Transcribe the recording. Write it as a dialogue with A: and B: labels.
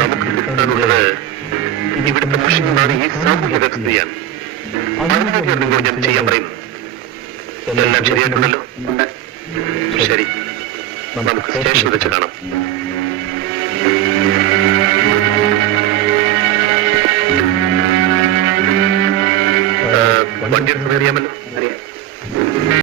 A: നമുക്ക് തിരുത്താനുള്ളത് ഇവിടുത്തെ മുഷിനാണ് ഈ സാമൂഹ്യ വ്യവസ്ഥയാണ്. അതിനോ ഞാൻ ചെയ്യാൻ പറയും. എല്ലാം ശരിയായിട്ടുണ്ടല്ലോ? ശരി. നമുക്ക് സ്റ്റേഷനിൽ വെച്ച് കാണാം. വണ്ടി എടുത്ത് അറിയാമല്ലോ അറിയാം